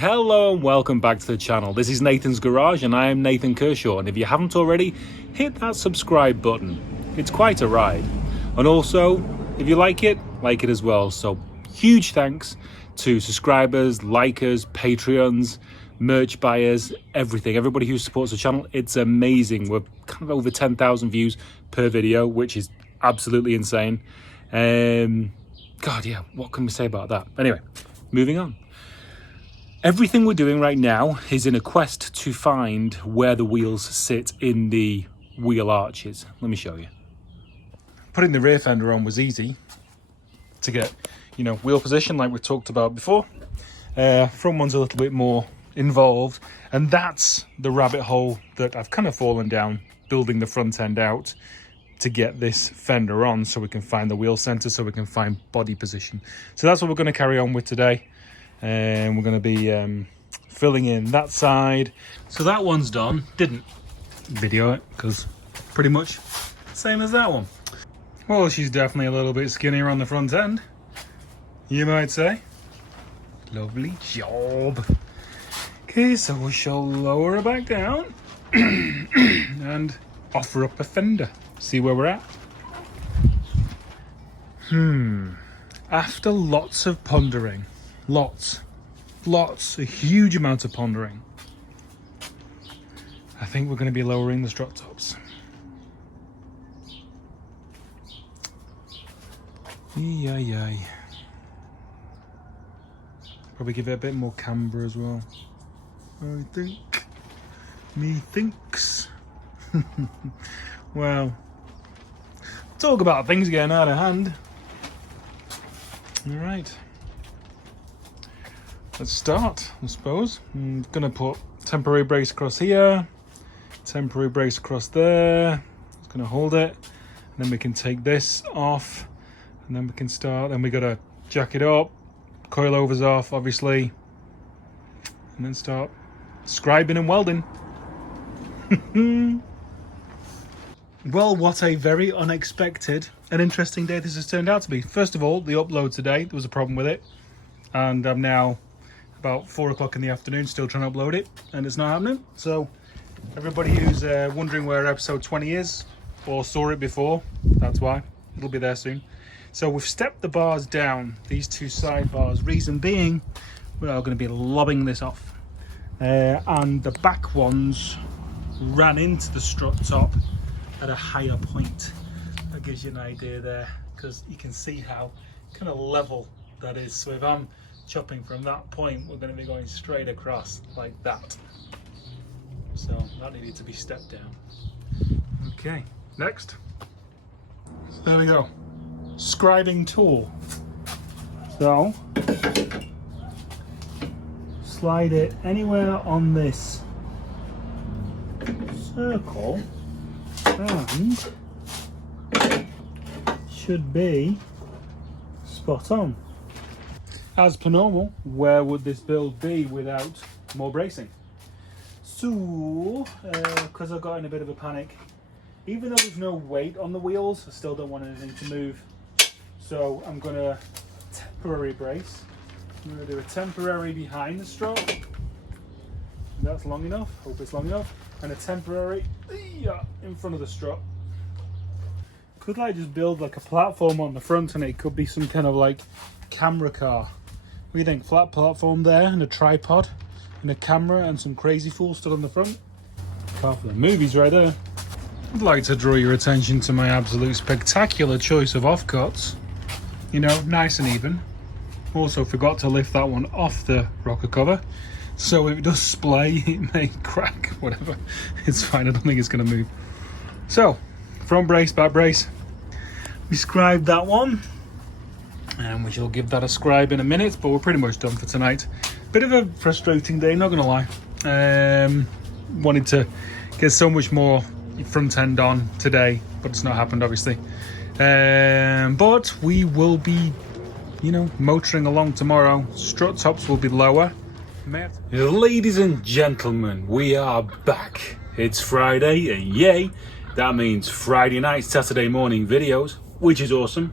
Hello and welcome back to the channel. This is Nathan's Garage and I am Nathan Kershaw, and if you haven't already, hit that subscribe button. It's quite a ride. And also, if you like it as well. So huge thanks to subscribers, likers, Patreons, merch buyers, everything. Everybody who supports the channel, it's amazing. We're kind of over 10,000 views per video, which is absolutely insane. God, yeah, what can we say about that? Anyway, moving on. Everything we're doing right now is in a quest to find where the wheels sit in the wheel arches. Let me show you. Putting the rear fender on was easy to get, wheel position like we talked about before. Front one's a little bit more involved, and that's the rabbit hole that I've kind of fallen down, building the front end out to get this fender on so we can find the wheel center, so we can find body position. So that's what we're going to carry on with today. And we're going to be filling in that side. So that one's done. Didn't video it because pretty much same as that one. Well, she's definitely a little bit skinnier on the front end, you might say. Lovely job. Okay, so we shall lower her back down and offer up a fender. See where we're at. After lots of pondering, a huge amount of pondering, I think we're going to be lowering the strut tops. Yay. Probably give it a bit more camber as well, I think. Methinks. Well, talk about things getting out of hand. All right. Let's start, I suppose. I'm gonna put temporary brace across here, temporary brace across there. Just gonna hold it, and then we can take this off, and then we can start. Then we gotta jack it up, coilovers off, obviously, and then start scribing and welding. Well, what a very unexpected and interesting day this has turned out to be. First of all, the upload today, there was a problem with it, and I'm now about 4 o'clock in the afternoon still trying to upload it, and it's not happening. So everybody who's wondering where episode 20 is or saw it before, that's why. It'll be there soon. So we've stepped the bars down, these two side bars, reason being we are going to be lobbing this off, and the back ones ran into the strut top at a higher point. That gives you an idea there, because you can see how kind of level that is. So if I'm chopping from that point, we're going to be going straight across like that. So that needed to be stepped down. Okay, next. So there we go. Scribing tool. So slide it anywhere on this circle and should be spot on. As per normal, where would this build be without more bracing? So, because I got in a bit of a panic, even though there's no weight on the wheels, I still don't want anything to move. So I'm going to temporary brace. I'm going to do a temporary behind the strut. That's long enough. Hope it's long enough. And a temporary in front of the strut. Could I just build like a platform on the front, and it could be some kind of like camera car? What do you think? Flat platform there, and a tripod, and a camera, and some crazy fool stood on the front. Car for the movies right there. I'd like to draw your attention to my absolute spectacular choice of offcuts. Nice and even. Also forgot to lift that one off the rocker cover, so if it does splay, it may crack, whatever. It's fine, I don't think it's going to move. So, front brace, back brace. We scribed that one, and we shall give that a scribe in a minute, but we're pretty much done for tonight. Bit of a frustrating day, not gonna lie. Wanted to get so much more front end on today, but it's not happened, obviously. But we will be, motoring along tomorrow. Strut tops will be lower. Ladies and gentlemen, we are back. It's Friday, and yay, that means Friday night, Saturday morning videos, which is awesome.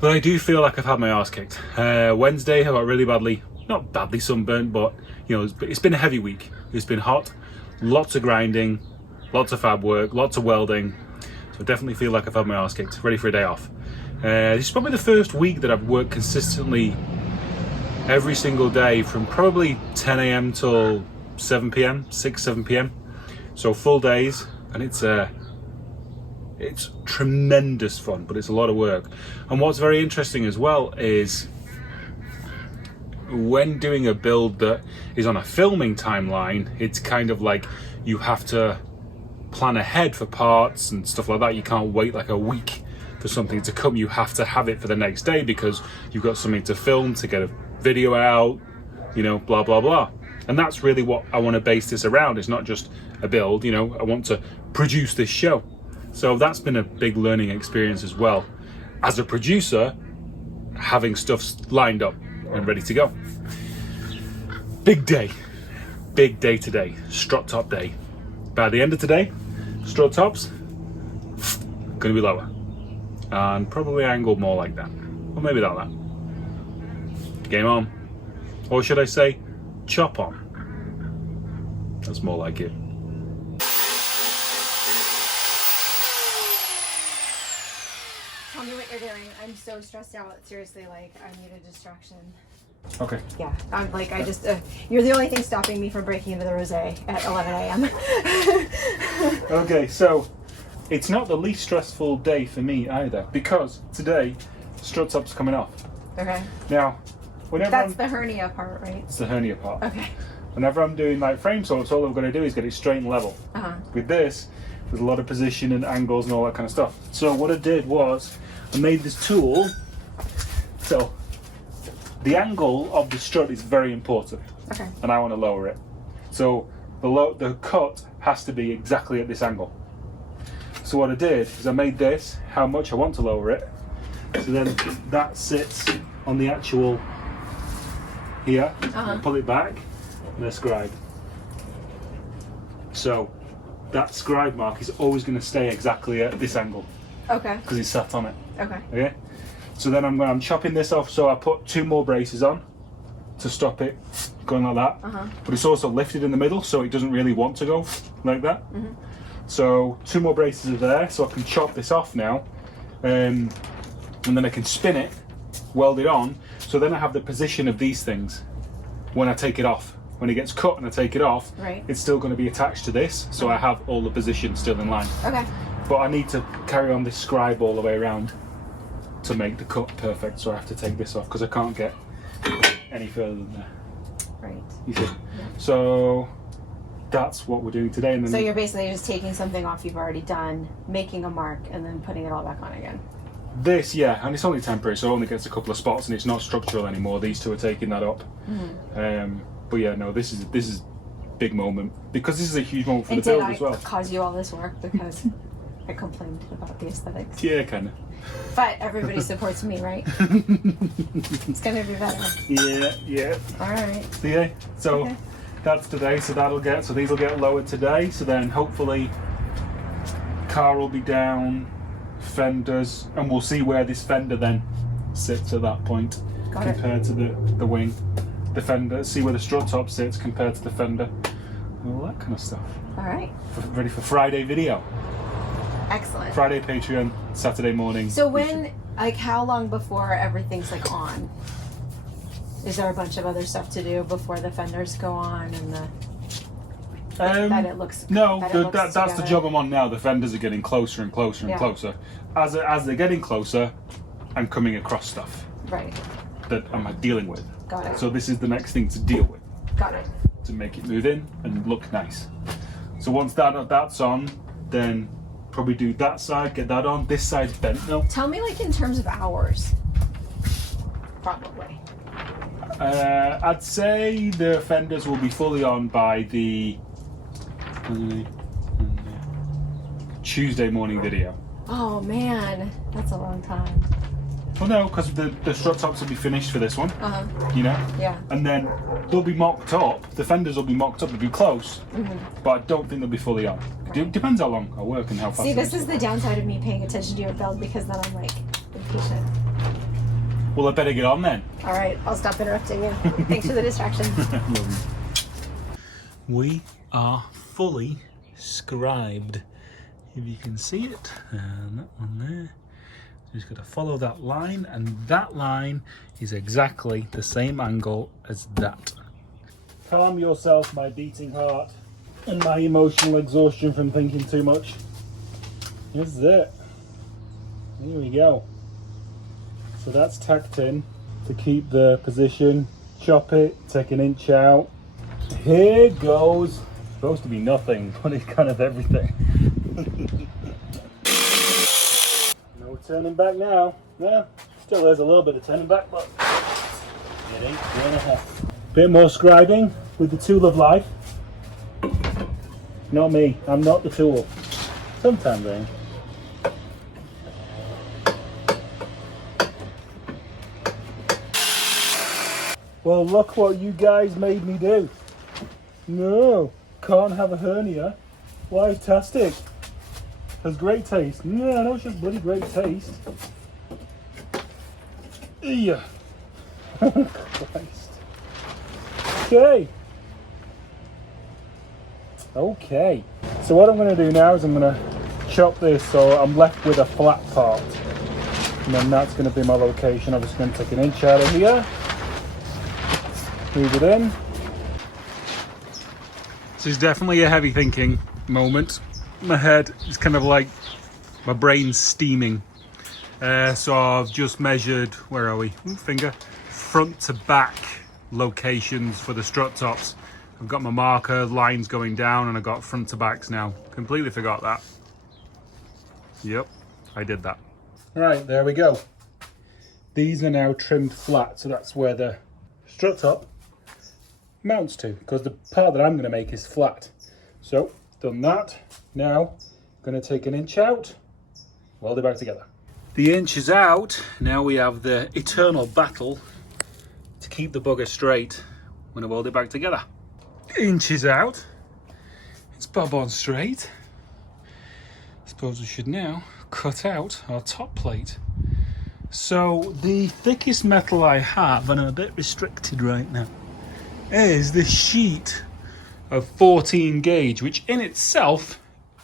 But I do feel like I've had my arse kicked. Wednesday I got really badly not badly sunburnt, but you know, it's been a heavy week. It's been hot, lots of grinding, lots of fab work, lots of welding. So I definitely feel like I've had my arse kicked, ready for a day off. This is probably the first week that I've worked consistently every single day from probably 10 a.m. till 7 p.m, 7 p.m. So full days, and it's tremendous fun, but it's a lot of work. And what's very interesting as well is when doing a build that is on a filming timeline, it's kind of like you have to plan ahead for parts and stuff like that. You can't wait like a week for something to come. You have to have it for the next day because you've got something to film, to get a video out, you know, blah blah blah. And that's really what I want to base this around. It's not just a build, you know, I want to produce this show. So that's been a big learning experience as well. As a producer, having stuff lined up and ready to go. Big day today, strut top day. By the end of today, strut tops gonna be lower and probably angled more like that, or maybe not that. Game on, or should I say chop on. That's more like it. Tell me what you're doing. I'm so stressed out. Seriously, like, I need a distraction. Okay. Yeah, I'm like, I just, you're the only thing stopping me from breaking into the rosé at 11 a.m. Okay, so it's not the least stressful day for me either, because today strut top's coming off. Okay. Now, whenever That's the hernia part, right? it's the hernia part. Okay. Whenever I'm doing like frame sorts, all I've got to do is get it straight and level. Uh-huh. With this, there's a lot of position and angles and all that kind of stuff. So what I did was I made this tool. So the angle of the strut is very important. Okay. And I want to lower it. So the cut has to be exactly at this angle. So what I did is I made this how much I want to lower it. So then that sits on the actual here. Uh-huh. Pull it back and a scribe. So that scribe mark is always going to stay exactly at this angle Okay. because it's sat on it. Okay. Okay. So then I'm chopping this off. So I put 2 more braces on to stop it going like that. Uh-huh. But it's also lifted in the middle, so it doesn't really want to go like that. Mm-hmm. So 2 more braces are there, so I can chop this off now, and then I can spin it, weld it on. So then I have the position of these things when I take it off. When it gets cut and I take it off, Right. it's still going to be attached to this, so I have all the positions still in line. Okay. But I need to carry on this scribe all the way around to make the cut perfect, so I have to take this off because I can't get any further than there. Right. You see? So that's what we're doing today. And then So you're basically just taking something off you've already done, making a mark, and then putting it all back on again. this, yeah, and it's only temporary, so it only gets a couple of spots, and it's not structural anymore. These 2 are taking that up. Mm-hmm. But yeah, no, this is big moment because this is a huge moment for And the build did as well. I cause you all this work because I complained about the aesthetics? Yeah, kind of. But everybody supports me, right? It's gonna be better. Yeah. All right. So yeah, so Okay. that's today. So these will get lowered today. So then hopefully car will be down, fenders, and we'll see where this fender then sits at that point Got it. compared to the wing. The fender, see where the strut top sits compared to the fender, all that kind of stuff. All right. Ready for Friday video. Excellent. Friday Patreon, Saturday morning. So when, like, how long before everything's like on? Is there a bunch of other stuff to do before the fenders go on and that it looks? No, that it looks that's the together? job I'm on now. The fenders are getting closer and closer and Yeah. closer. As they're getting closer, I'm coming across stuff Right. that I'm dealing with. Got it. So this is the next thing to deal with, Got it. to make it move in and look nice. So once that's on, then probably do that side, get that on. This side's bent now. Tell me, like, in terms of hours. Probably. I'd say the fenders will be fully on by the Tuesday morning video. Oh man, that's a long time. Well, no, because the strut tops will be finished for this one, you know? Yeah. And then they'll be mocked up, the fenders will be mocked up, they'll be close, but I don't think they'll be fully on. Depends how long I work and how fast See, it this is. is the downside of me paying attention to your build because then I'm like impatient. Well, I better get on then. All right, I'll stop interrupting you. Thanks for the distraction. We are fully scribed. If you can see it, and that one there. Just got to follow that line, and that line is exactly the same angle as that. Calm yourself, my beating heart, and my emotional exhaustion from thinking too much. This is it. Here we go. So that's tacked in to keep the position. Chop it, take an inch out. Here goes. Supposed to be nothing, but it's kind of everything. No turning back now. Yeah, still there's a little bit of turning back, but it ain't going ahead. Bit more scribing with the tool of life. Not me, I'm not the tool. Sometimes I am. Well, look what you guys made me do. No, can't have a hernia. Why-tastic. Has great taste. Yeah, I know it's just bloody great taste. Yeah. Christ. Okay. Okay. So what I'm going to do now is I'm going to chop this so I'm left with a flat part. And then that's going to be my location. I'm just going to take an inch out of here. Move it in. This is definitely a heavy thinking moment. My head is kind of like my brain's steaming. So I've just measured, where are we? Finger. Front to back locations for the strut tops. I've got my marker, lines going down, and I've got front to backs now. Completely forgot that. Yep, I did that. All right, there we go. These are now trimmed flat, so that's where the strut top mounts to, because the part that I'm going to make is flat. So, done that. Now, I'm going to take an inch out, weld it back together. The inch is out. Now we have the eternal battle to keep the bugger straight when I weld it back together. Inch is out. It's bob on straight. I suppose we should now cut out our top plate. So the thickest metal I have, and I'm a bit restricted right now, is this sheet of 14 gauge, which in itself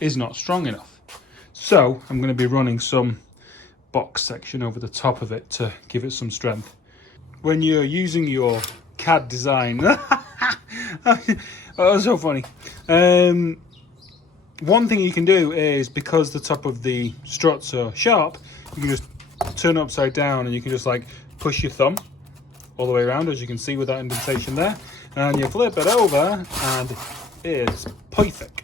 is not strong enough. So I'm going to be running some box section over the top of it to give it some strength. When you're using your CAD design, oh, that's so funny. One thing you can do is, because the top of the struts are sharp, you can just turn it upside down and you can just like push your thumb all the way around, as you can see with that indentation there, and you flip it over and it's perfect.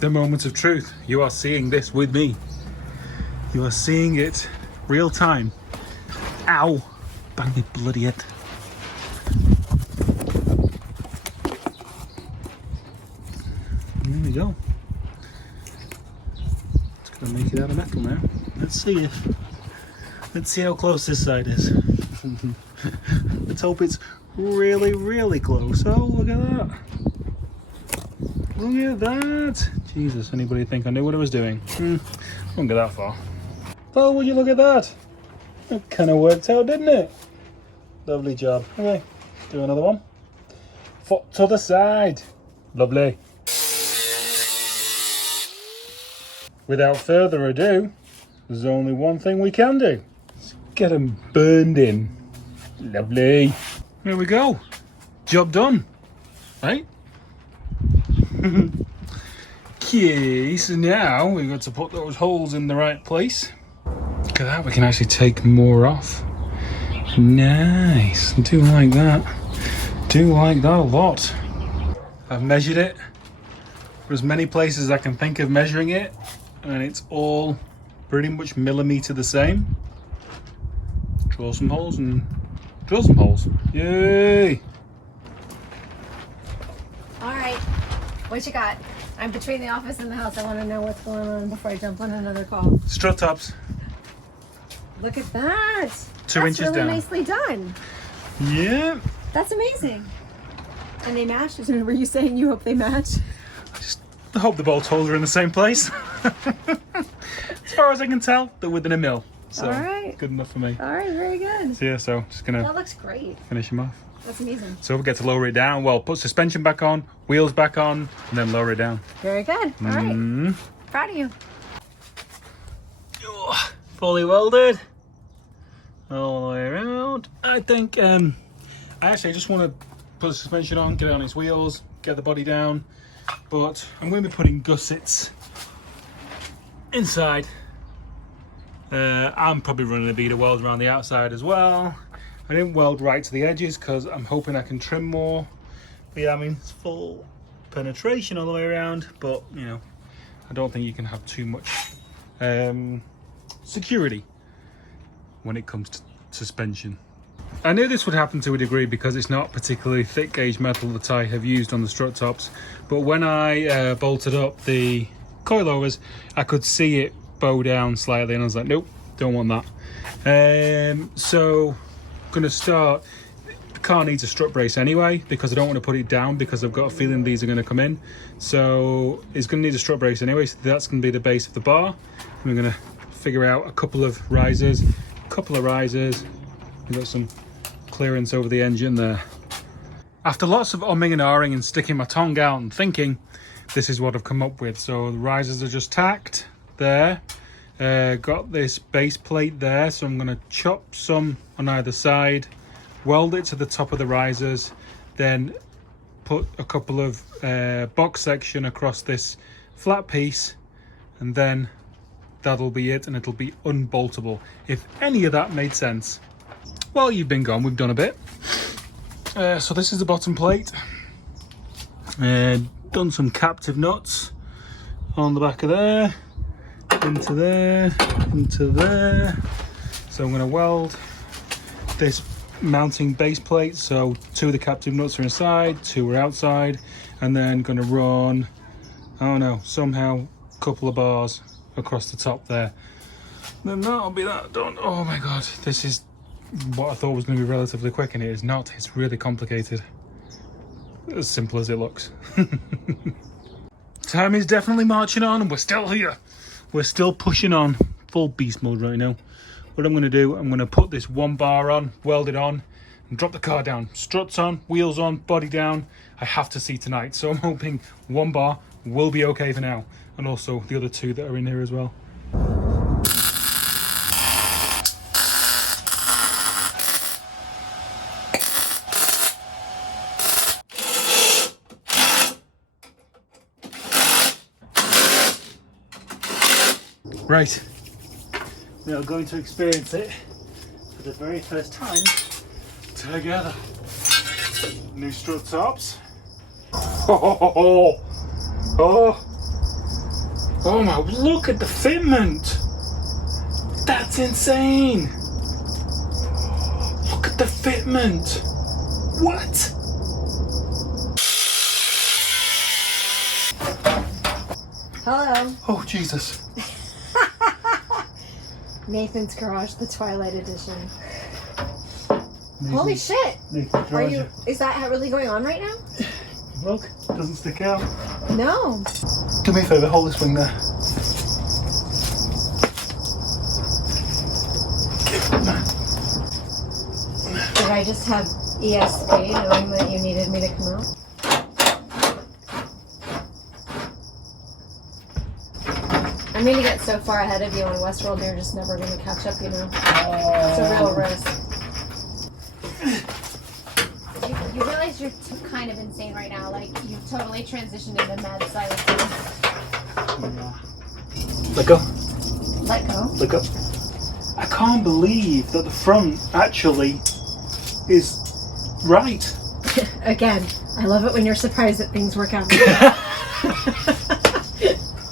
The moment of truth. You are seeing this with me. You are seeing it real time. Ow! Bang me bloody head. There we go. Just gonna make it out of metal now. Let's see how close this side is. Let's hope it's really, really close. Oh, look at that. Look at that. Jesus, anybody think I knew what I was doing? Won't get that far. Oh, would you look at that? It kind of worked out, didn't it? Lovely job. Okay, do another one. Foot to the side. Lovely. Without further ado, there's only one thing we can do. Let's get them burned in. Lovely. There we go. Job done. Right? Okay, so now we've got to put those holes in the right place. Look at that, we can actually take more off. Nice. I do like that. Do like that a lot. I've measured it for as many places as I can think of measuring it, and it's all pretty much millimeter the same. Draw some holes and drill some holes. Yay! All right, what you got? I'm between the office and the house. I want to know what's going on before I jump on another call. Strut tops. Look at that. 2 inches really down. Nicely done. Yeah. That's amazing. And they match? Were you saying you hope they match? I just hope the bolt holes are in the same place. As far as I can tell, they're within a mil. So all right. good enough for me. All right, very good. So yeah, so just gonna That looks great. finish him off. That's amazing. So we get to lower it down. Well, put suspension back on, wheels back on, and then lower it down. Very good. All right. Mm. Proud of you. Oh, fully welded all the way around. I think I actually just want to put the suspension on, get it on its wheels, get the body down, but I'm going to be putting gussets inside. I'm probably running a bead of weld around the outside as well. I didn't weld right to the edges because I'm hoping I can trim more. But yeah, I mean, it's full penetration all the way around, but you know, I don't think you can have too much security when it comes to suspension. I knew this would happen to a degree because it's not particularly thick gauge metal that I have used on the strut tops, but when I bolted up the coilovers, I could see it bow down slightly and I was like, nope, don't want that. So I'm gonna start. The car needs a strut brace anyway because I don't want to put it down because I've got a feeling these are going to come in, so it's going to need a strut brace anyway, so that's going to be the base of the bar. We're going to figure out a couple of risers. We've got some clearance over the engine there. After lots of umming and ahhing and sticking my tongue out and thinking, this is what I've come up with. So the risers are just tacked there. Got this base plate there, so I'm going to chop some on either side, weld it to the top of the risers, then put a couple of box section across this flat piece, and then that'll be it, and it'll be unboltable. If any of that made sense. While you've been gone, we've done a bit. So this is the bottom plate. Done some captive nuts on the back of there, into there, into there. So I'm going to weld this mounting base plate. So 2 of the captive nuts are inside, 2 are outside, and then going to run, I don't know, somehow a couple of bars across the top there. Then that'll be that done. Oh my god, this is what I thought was going to be relatively quick, and it is not. It's really complicated. As simple as it looks. Time is definitely marching on, and we're still here. We're still pushing on. Full beast mode right now. What I'm going to do, I'm going to put this 1 bar on, weld it on, and drop the car down. Struts on, wheels on, body down. I have to see tonight, so I'm hoping 1 bar will be okay for now, and also the other 2 that are in here as well. Right, we are going to experience it for the very first time together. New strut tops. Oh my, look at the fitment. That's insane. Look at the fitment. What? Hello. Oh, Jesus. Nathan's Garage, the Twilight Edition. Nathan, Holy shit! Nathan's Are Garage. you? Is that really going on right now? Look, doesn't stick out. No. Do me a favour, hold this wing there. Did I just have ESP knowing that you needed me to come out? I'm gonna get so far ahead of you on Westworld, you're just never gonna catch up, you know? It's a real risk. You realize you're kind of insane right now. Like, you've totally transitioned into mad side. Let go. Let go. Let go. I can't believe that the front actually is right. Again, I love it when you're surprised that things work out.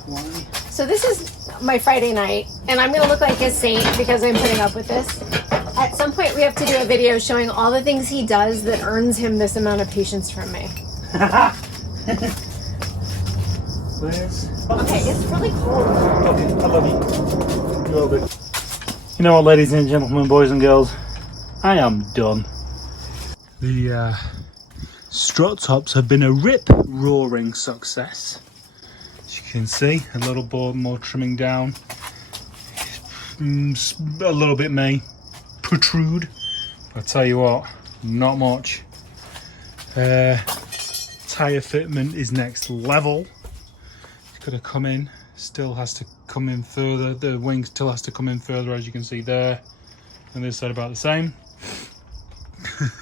Why? So this is my Friday night, and I'm gonna look like a saint because I'm putting up with this. At some point, we have to do a video showing all the things he does that earns him this amount of patience from me. Where's... Okay, it's really cold. Okay, I love you. You're all good. You know what, ladies and gentlemen, boys and girls, I am done. The strut tops have been a rip-roaring success. As you can see, a little more trimming down. a little bit may protrude. I'll tell you what, not much. Tyre fitment is next level. It's got to come in, still has to come in further. The wing still has to come in further, as you can see there. And this side about the same.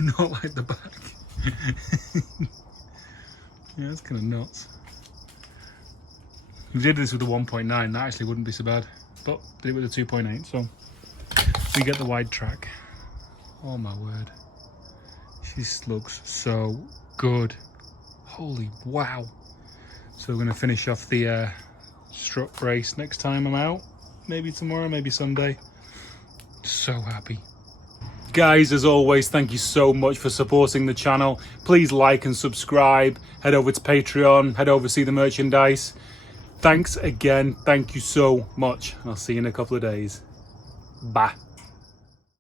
Not like the back. Yeah, that's kind of nuts. If we did this with the 1.9, that actually wouldn't be so bad. But did it with the 2.8, so we get the wide track. Oh my word. She looks so good. Holy wow. So we're going to finish off the strut brace next time I'm out. Maybe tomorrow, maybe Sunday. So happy. Guys, as always, thank you so much for supporting the channel. Please like and subscribe. Head over to Patreon. Head over to see the merchandise. Thanks again. Thank you so much. I'll see you in a couple of days. Bye.